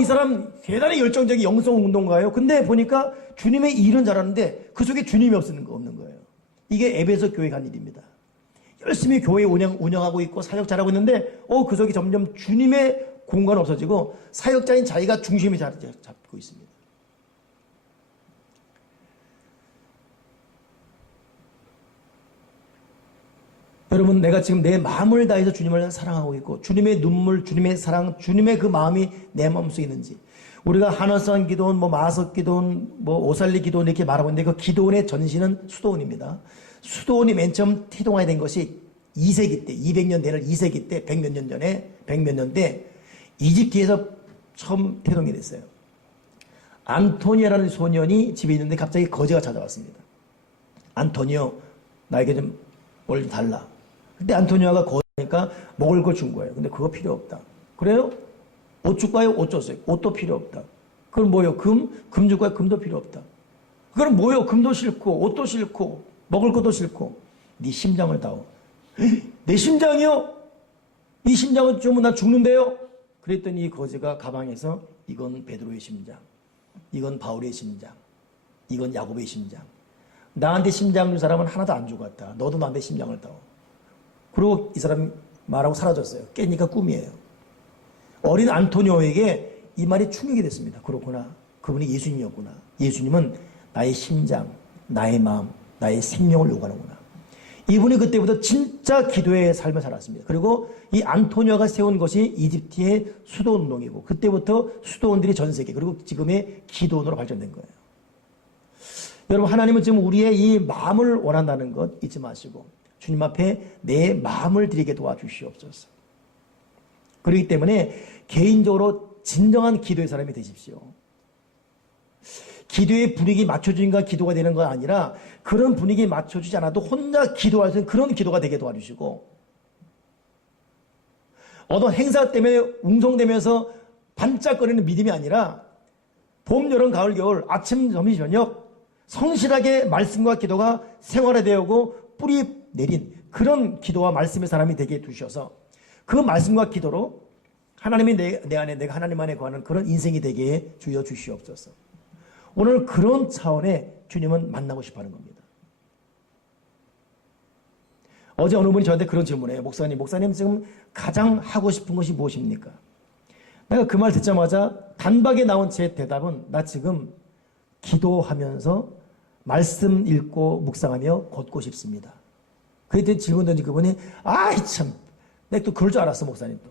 이 사람 대단히 열정적인 영성운동가예요. 근데 보니까 주님의 일은 잘하는데 그 속에 주님이 없는 거예요. 이게 에베소 교회 간 일입니다. 열심히 교회 운영하고 있고 사역 잘하고 있는데 그 속에 점점 주님의 공간 없어지고 사역자인 자기가 중심이 자리 잡고 있습니다. 여러분 내가 지금 내 마음을 다해서 주님을 사랑하고 있고 주님의 눈물, 주님의 사랑, 주님의 그 마음이 내 마음속에 있는지 우리가 한월산 기도원, 뭐 마석 기도원, 뭐 오살리 기도원 이렇게 말하고 있는데 그 기도원의 전신은 수도원입니다. 수도원이 맨 처음 태동하게 된 것이 2세기 때, 200년 되는 2세기 때, 100몇 년 전에, 100몇 년 때 이집트에서 처음 태동이 됐어요. 안토니아라는 소년이 집에 있는데 갑자기 거지가 찾아왔습니다. 안토니오, 나에게 좀 뭘 좀 달라. 근데 안토니오가 거지니까 먹을 걸 준 거예요. 근데 그거 필요 없다. 그래요? 옷 줄까요? 옷 줬어요. 옷도 필요 없다. 그럼 뭐요? 금 줄까요? 금도 필요 없다. 그럼 뭐요? 금도 싫고, 옷도 싫고, 먹을 것도 싫고, 네 심장을 다오. 내 심장이요? 이 심장을 주면 난 죽는데요? 그랬더니 이 거지가 가방에서 이건 베드로의 심장, 이건 바울의 심장, 이건 야곱의 심장. 나한테 심장 준 사람은 하나도 안 죽었다. 너도 나한테 심장을 다오. 그리고 이 사람이 말하고 사라졌어요. 깨니까 꿈이에요. 어린 안토니오에게 이 말이 충격이 됐습니다. 그렇구나. 그분이 예수님이었구나. 예수님은 나의 심장, 나의 마음, 나의 생명을 요구하는구나. 이분이 그때부터 진짜 기도의 삶을 살았습니다. 그리고 이 안토니오가 세운 것이 이집트의 수도운동이고 그때부터 수도원들이 전 세계 그리고 지금의 기도원으로 발전된 거예요. 여러분 하나님은 지금 우리의 이 마음을 원한다는 것 잊지 마시고 주님 앞에 내 마음을 드리게 도와주시옵소서. 그렇기 때문에 개인적으로 진정한 기도의 사람이 되십시오. 기도의 분위기 맞춰주니까 기도가 되는 건 아니라 그런 분위기 맞춰주지 않아도 혼자 기도할 수 있는 그런 기도가 되게 도와주시고 어떤 행사 때문에 웅성대면서 반짝거리는 믿음이 아니라 봄, 여름, 가을, 겨울 아침, 점심, 저녁 성실하게 말씀과 기도가 생활화되고 뿌리 내린 그런 기도와 말씀의 사람이 되게 해주셔서 그 말씀과 기도로 하나님이 내 안에 내가 하나님 안에 거하는 그런 인생이 되게 주여 주시옵소서. 오늘 그런 차원의 주님은 만나고 싶어하는 겁니다. 어제 어느 분이 저한테 그런 질문을 해요. 목사님 지금 가장 하고 싶은 것이 무엇입니까? 내가 그 말 듣자마자 단박에 나온 제 대답은 나 지금 기도하면서 말씀 읽고 묵상하며 걷고 싶습니다. 그랬더니 질문 던진 그분이 아이 참 내가 또 그럴 줄 알았어 목사님 또.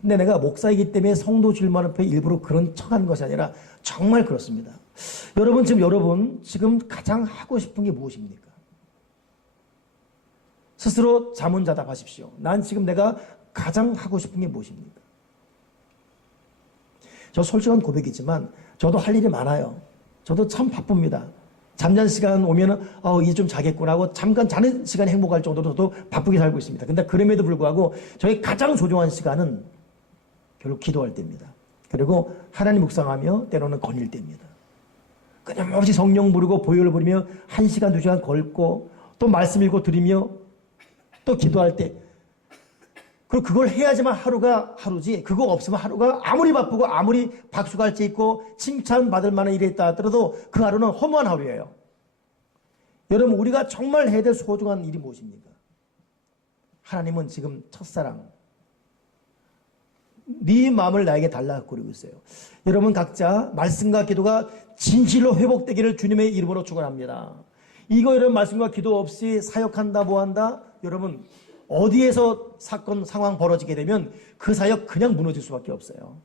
근데 내가 목사이기 때문에 성도 질문 앞에 일부러 그런 척하는 것이 아니라 정말 그렇습니다. 여러분 지금 가장 하고 싶은 게 무엇입니까? 스스로 자문자답하십시오. 난 지금 내가 가장 하고 싶은 게 무엇입니까? 저 솔직한 고백이지만 저도 할 일이 많아요. 저도 참 바쁩니다. 잠자는 시간 오면은 이제 좀 자겠구나 하고 잠깐 자는 시간이 행복할 정도로 저도 바쁘게 살고 있습니다. 근데 그럼에도 불구하고 저희 가장 소중한 시간은 결국 기도할 때입니다. 그리고 하나님 묵상하며 때로는 거닐 때입니다. 끊임없이 성령 부르고 보혈을 부르며 1시간, 2시간 걸고 또 말씀 읽고 드리며 또 기도할 때 그리고 그걸 해야지만 하루가 하루지 그거 없으면 하루가 아무리 바쁘고 아무리 박수갈채 있고 칭찬받을 만한 일이 있다 하더라도 그 하루는 허무한 하루예요. 여러분 우리가 정말 해야 될 소중한 일이 무엇입니까? 하나님은 지금 첫사랑 네 마음을 나에게 달라 그러고 있어요. 여러분 각자 말씀과 기도가 진실로 회복되기를 주님의 이름으로 축원합니다. 이거 여러분 말씀과 기도 없이 사역한다 뭐한다 여러분 어디에서 사건 상황 벌어지게 되면 그 사역 그냥 무너질 수밖에 없어요.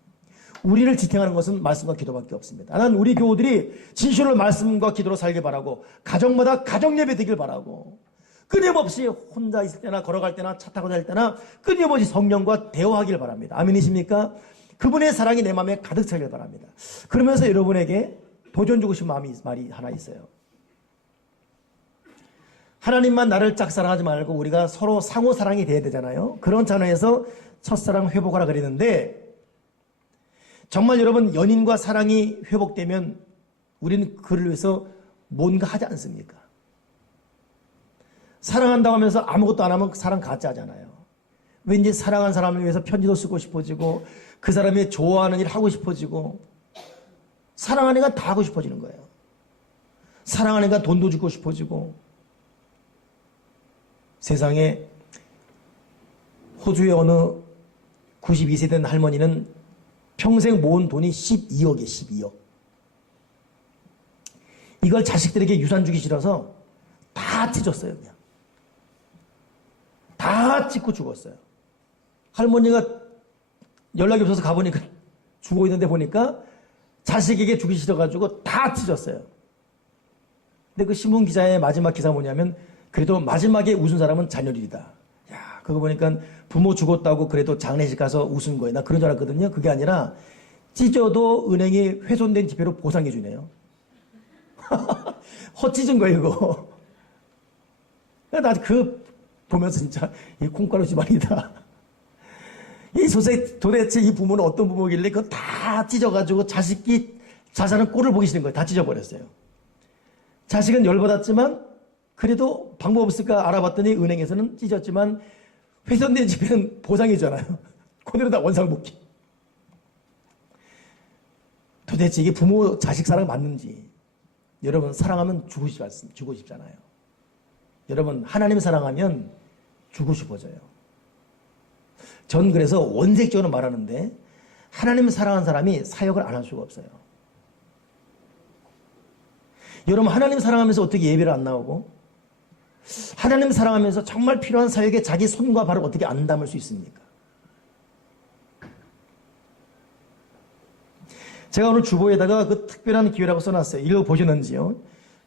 우리를 지탱하는 것은 말씀과 기도밖에 없습니다. 난 우리 교우들이 진실로 말씀과 기도로 살길 바라고 가정마다 가정예배 되길 바라고 끊임없이 혼자 있을 때나 걸어갈 때나 차 타고 다닐 때나 끊임없이 성령과 대화하길 바랍니다. 아멘이십니까? 그분의 사랑이 내 마음에 가득 차길 바랍니다. 그러면서 여러분에게 도전 주고 싶은 말이 하나 있어요. 하나님만 나를 짝사랑하지 말고 우리가 서로 상호 사랑이 돼야 되잖아요. 그런 차원에서 첫사랑 회복하라 그랬는데 정말 여러분 연인과 사랑이 회복되면 우리는 그를 위해서 뭔가 하지 않습니까? 사랑한다고 하면서 아무것도 안 하면 사랑 가짜잖아요. 왠지 사랑한 사람을 위해서 편지도 쓰고 싶어지고 그 사람이 좋아하는 일 하고 싶어지고 사랑하니까 다 하고 싶어지는 거예요. 사랑하니까 돈도 주고 싶어지고 세상에 호주의 어느 92세 된 할머니는 평생 모은 돈이 12억이에요. 12억. 이걸 자식들에게 유산 주기 싫어서 다 찢었어요. 그냥. 다 찢고 죽었어요. 할머니가 연락이 없어서 가보니까 죽어 있는데 보니까 자식에게 주기 싫어가지고 다 찢었어요. 근데 그 신문 기자의 마지막 기사 뭐냐면 그래도 마지막에 웃은 사람은 자녀들이다. 야, 그거 보니까 부모 죽었다고 그래도 장례식 가서 웃은 거예요. 나 그런 줄 알았거든요. 그게 아니라 찢어도 은행이 훼손된 지폐로 보상해 주네요. 헛찢은 거예요, 이거. 나 그 보면서 진짜 이 콩가루 집안이다. 이 도대체 이 부모는 어떤 부모길래 그거 다 찢어가지고 자식이 자살은 꼴을 보기 싫은 거예요. 다 찢어버렸어요. 자식은 열받았지만 그래도 방법 없을까 알아봤더니 은행에서는 찢었지만 훼손된 지폐는 보상이잖아요. 그대로 다 원상복귀. 도대체 이게 부모 자식 사랑 맞는지. 여러분 사랑하면 주고 싶잖아요. 여러분 하나님 사랑하면 주고 싶어져요. 전 그래서 원색적으로 말하는데 하나님 사랑하는 사람이 사역을 안 할 수가 없어요. 여러분 하나님 사랑하면서 어떻게 예배를 안 나오고 하나님 사랑하면서 정말 필요한 사역에 자기 손과 발을 어떻게 안 담을 수 있습니까? 제가 오늘 주보에다가 그 특별한 기회라고 써놨어요. 읽어보셨는지요?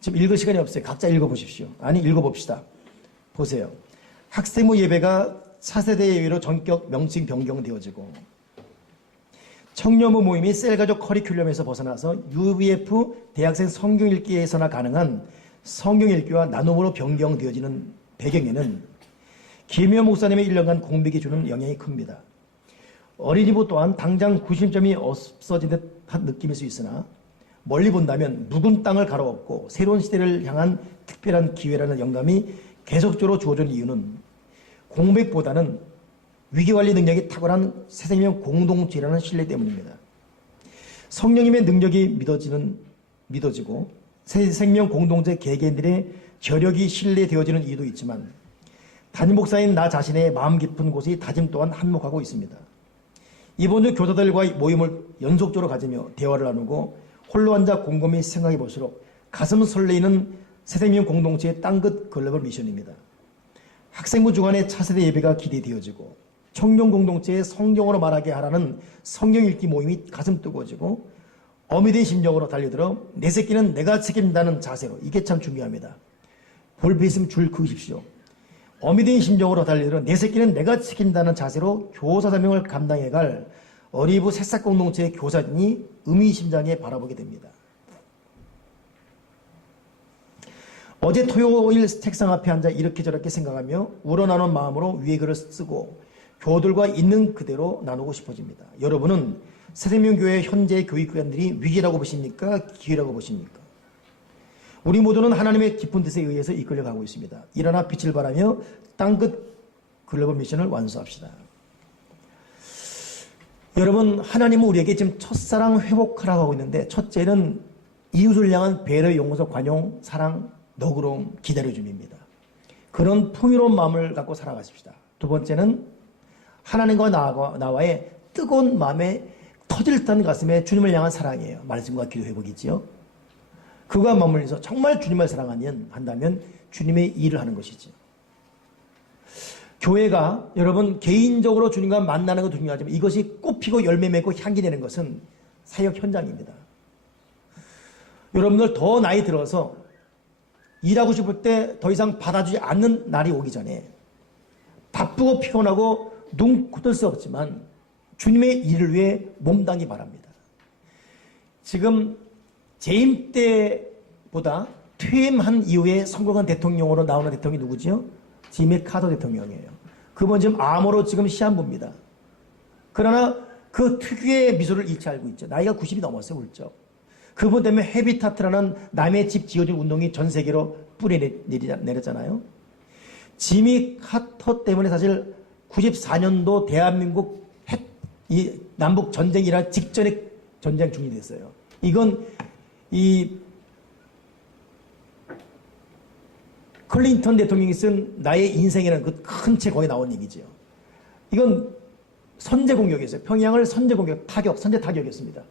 지금 읽을 시간이 없어요. 각자 읽어보십시오. 아니 읽어봅시다. 보세요. 학생부 예배가 차세대 예배로 전격 명칭 변경되어지고 청년부 모임이 셀가족 커리큘럼에서 벗어나서 UBF 대학생 성경 읽기에서나 가능한 성경 읽기와 나눔으로 변경되어지는 배경에는 김효 목사님의 1년간 공백이 주는 영향이 큽니다. 어린이부 또한 당장 구심점이 없어진 듯한 느낌일 수 있으나 멀리 본다면 묵은 땅을 갈아엎고 새로운 시대를 향한 특별한 기회라는 영감이 계속적으로 주어진 이유는 공백보다는 위기관리 능력이 탁월한 새생명 공동체라는 신뢰 때문입니다. 성령님의 능력이 믿어지고 새생명 공동체 개개인들의 저력이 신뢰되어지는 이유도 있지만 담임 목사인 나 자신의 마음 깊은 곳이 다짐 또한 한몫하고 있습니다. 이번 주 교사들과의 모임을 연속적으로 가지며 대화를 나누고 홀로 앉아 곰곰이 생각해 볼수록 가슴 설레이는 새생명 공동체의 땅끝 글로벌 미션입니다. 학생부 주간의 차세대 예배가 기대되어지고 청년 공동체의 성경으로 말하게 하라는 성경 읽기 모임이 가슴 뜨거워지고 어미된 심정으로 달려들어 내 새끼는 내가 책임진다는 자세로 이게 참 중요합니다. 볼배 있으면 줄 그으십시오. 어미된 심정으로 달려들어 내 새끼는 내가 책임진다는 자세로 교사 사명을 감당해갈 어린이부 새싹 공동체의 교사진이 의미심장해 바라보게 됩니다. 어제 토요일 책상 앞에 앉아 이렇게 저렇게 생각하며 우러나는 마음으로 위에 글을 쓰고 교우들과 있는 그대로 나누고 싶어집니다. 여러분은 새생명교회 현재 교육기관들이 위기라고 보십니까? 기회라고 보십니까? 우리 모두는 하나님의 깊은 뜻에 의해서 이끌려가고 있습니다. 일어나 빛을 발하며 땅끝 글로벌 미션을 완수합시다. 여러분 하나님은 우리에게 지금 첫사랑 회복하라고 하고 있는데 첫째는 이웃을 향한 배려, 용서, 관용, 사랑, 너그러움, 기다려줌입니다. 그런 풍요로운 마음을 갖고 살아가십시다. 두 번째는 하나님과 나와의 뜨거운 마음에 터질 듯한 가슴에 주님을 향한 사랑이에요. 말씀과 기도 회복이지요. 그와 맞물려서 정말 주님을 한다면 주님의 일을 하는 것이죠. 교회가 여러분 개인적으로 주님과 만나는 것도 중요하지만 이것이 꽃피고 열매 맺고 향기 내는 것은 사역 현장입니다. 여러분들 더 나이 들어서 일하고 싶을 때 더 이상 받아주지 않는 날이 오기 전에 바쁘고 피곤하고 눈 굳을 수 없지만 주님의 일을 위해 몸담기 바랍니다. 지금 재임 때보다 퇴임한 이후에 성공한 대통령으로 나오는 대통령이 누구지요? 지미 카터 대통령이에요. 그분 지금 암으로 지금 시한부입니다. 그러나 그 특유의 미소를 잃지 않고 있죠. 나이가 90이 넘었어요, 훌쩍. 그분 때문에 헤비타트라는 남의 집 지어준 운동이 전 세계로 뿌리 내렸잖아요. 지미 카터 때문에 사실 94년도 대한민국 이 남북 전쟁이라 직전에 전쟁 중이 됐어요. 이건 이 클린턴 대통령이 쓴 나의 인생이라는 그 큰 책 거기에 나온 얘기죠. 이건 선제 공격이었어요. 평양을 선제 공격, 선제 타격이었습니다.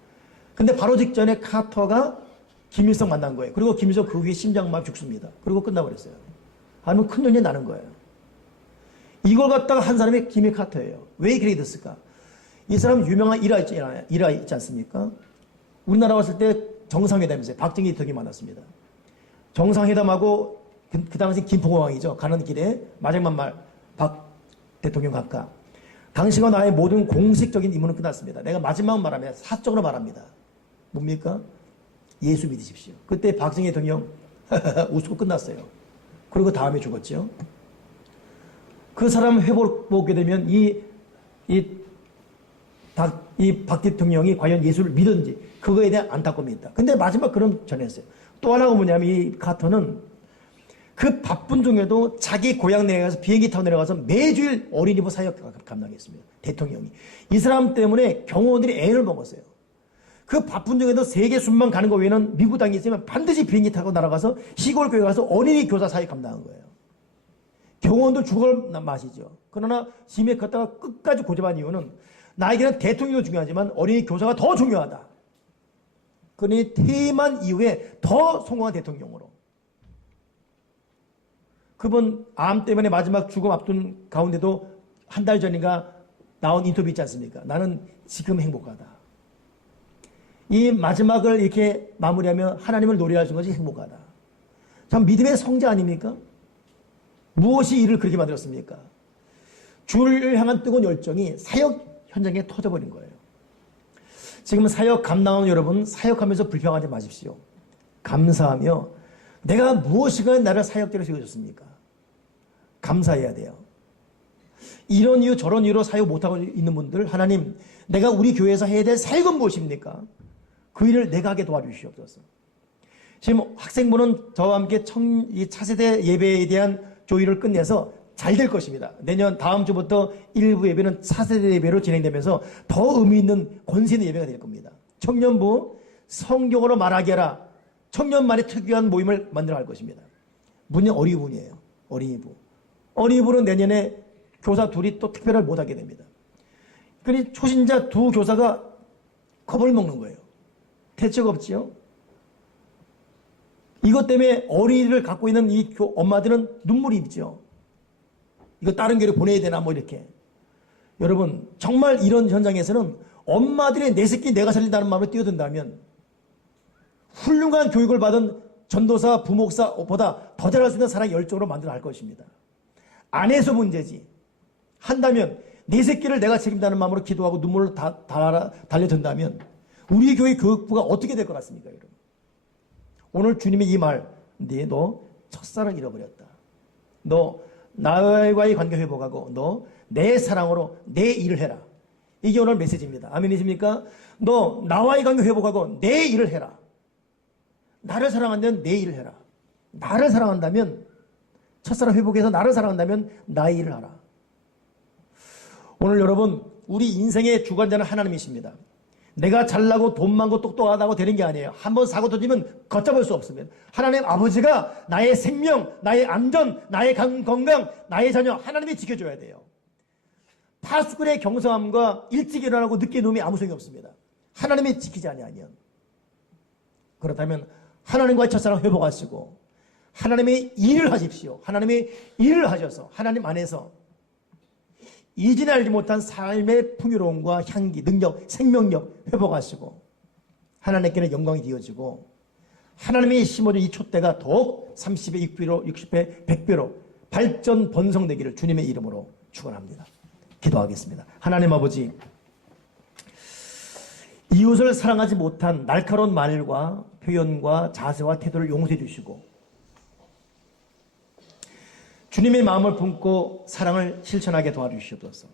근데 바로 직전에 카터가 김일성 만난 거예요. 그리고 김일성 그 위에 심장마비 죽습니다. 그리고 끝나버렸어요. 아니면 큰 논쟁이 나는 거예요. 이걸 갖다가 한 사람이 지미 카터예요. 왜 그렇게 됐을까? 이 사람 유명한 일화 있지 않습니까? 우리나라 왔을 때 정상회담이었어요. 박정희 대통령이 만났습니다. 정상회담하고 그 당시 김포공항이죠. 가는 길에 마지막 말 박 대통령 각각 당신과 나의 모든 공식적인 임무는 끝났습니다. 내가 마지막 말하면 사적으로 말합니다. 뭡니까? 예수 믿으십시오. 그때 박정희 대통령 웃고 끝났어요. 그리고 다음에 죽었죠. 그 사람 회복보게 되면 박 대통령이 과연 예수를 믿었는지 그거에 대한 안타까움이 있다. 근데 마지막 그런 전했어요. 또 하나가 뭐냐면 이 카터는 그 바쁜 중에도 자기 고향 내려가서 비행기 타고 내려가서 매주일 어린이부 사역 감당했습니다. 대통령이. 이 사람 때문에 경호원들이 애를 먹었어요. 그 바쁜 중에도 세계 순방 가는 거 외에는 미국 땅에 있으면 반드시 비행기 타고 날아가서 시골 교회 가서 어린이 교사 사역 감당한 거예요. 경호원도 죽을 맛이죠. 그러나 짐에 걷다가 끝까지 고집한 이유는 나에게는 대통령도 중요하지만 어린이 교사가 더 중요하다. 그러니 퇴임한 이후에 더 성공한 대통령으로. 그분 암 때문에 마지막 죽음 앞둔 가운데도 한 달 전인가 나온 인터뷰 있지 않습니까? 나는 지금 행복하다. 이 마지막을 이렇게 마무리하며 하나님을 노래하는 것이 행복하다. 참 믿음의 성자 아닙니까? 무엇이 이를 그렇게 만들었습니까? 주를 향한 뜨거운 열정이 사역 현장에 터져버린 거예요. 지금 사역 감당하는 여러분, 사역하면서 불평하지 마십시오. 감사하며 내가 무엇이가 나를 사역자로 세워줬습니까? 감사해야 돼요. 이런 이유 저런 이유로 사역 못하고 있는 분들, 하나님 내가 우리 교회에서 해야 될 사역은 무엇입니까? 그 일을 내가 하게 도와주시옵소서. 지금 학생부는 저와 함께 이 차세대 예배에 대한 조율을 끝내서 잘 될 것입니다. 내년 다음 주부터 일부 예배는 차세대 예배로 진행되면서 더 의미 있는 권세 있는 예배가 될 겁니다. 청년부 성경으로 말하게 하라. 청년만의 특유한 모임을 만들어 갈 것입니다. 문이 어린이부이에요. 어린이부. 어린이부는 내년에 교사 둘이 또 특별을 못하게 됩니다. 그러니 초신자 두 교사가 겁을 먹는 거예요. 대책 없지요. 이것 때문에 어린이를 갖고 있는 이 엄마들은 눈물이 있죠. 이거 다른 교회로 보내야 되나 뭐 이렇게. 여러분 정말 이런 현장에서는 엄마들이 내 새끼 내가 살린다는 마음으로 뛰어든다면 훌륭한 교육을 받은 전도사, 부목사보다 더 잘할 수 있는 사람의 열정으로 만들어 갈 것입니다. 안에서 문제지. 한다면 내 새끼를 내가 책임다는 마음으로 기도하고 눈물을 달려든다면 우리 교회 교육부가 어떻게 될 것 같습니까, 여러분? 오늘 주님의 이 말, 너 첫사랑 잃어버렸다. 너 나와의 관계 회복하고 너 내 사랑으로 내 일을 해라. 이게 오늘 메시지입니다. 아멘이십니까? 너 나와의 관계 회복하고 내 일을 해라. 나를 사랑한다면 내 일을 해라. 나를 사랑한다면 첫사랑 회복해서 나를 사랑한다면 나의 일을 하라. 오늘 여러분 우리 인생의 주관자는 하나님이십니다. 내가 잘나고 돈 많고 똑똑하다고 되는 게 아니에요. 한번 사고 터지면 걷잡을 수 없습니다. 하나님 아버지가 나의 생명, 나의 안전, 나의 건강, 나의 자녀 하나님이 지켜줘야 돼요. 파수꾼의 경성함과 일찍 일어나고 늦게 누움이 아무 소용이 없습니다. 하나님이 지키지 아니하면. 그렇다면 하나님과의 첫사랑 회복하시고 하나님의 일을 하십시오. 하나님의 일을 하셔서 하나님 안에서 이전에 알지 못한 삶의 풍요로움과 향기, 능력, 생명력 회복하시고 하나님께는 영광이 되어지고 하나님의 심어준 이 촛대가 더욱 30배, 6배로, 60배, 100배로 발전 번성되기를 주님의 이름으로 축원합니다. 기도하겠습니다. 하나님 아버지, 이웃을 사랑하지 못한 날카로운 말과 표현과 자세와 태도를 용서해 주시고 주님의 마음을 품고 사랑을 실천하게 도와주시옵소서.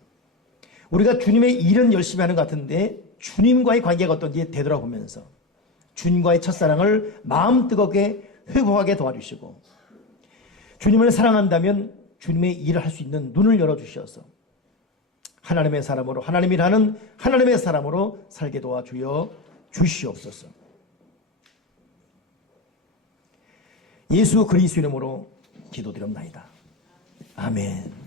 우리가 주님의 일은 열심히 하는 것 같은데 주님과의 관계가 어떤지 되돌아보면서 주님과의 첫사랑을 마음 뜨겁게 회복하게 도와주시고 주님을 사랑한다면 주님의 일을 할 수 있는 눈을 열어주셔서 하나님의 사람으로 하나님이라는 하나님의 사람으로 살게 도와주어 주시옵소서. 예수 그리스도 이름으로 기도드립니다. 아멘.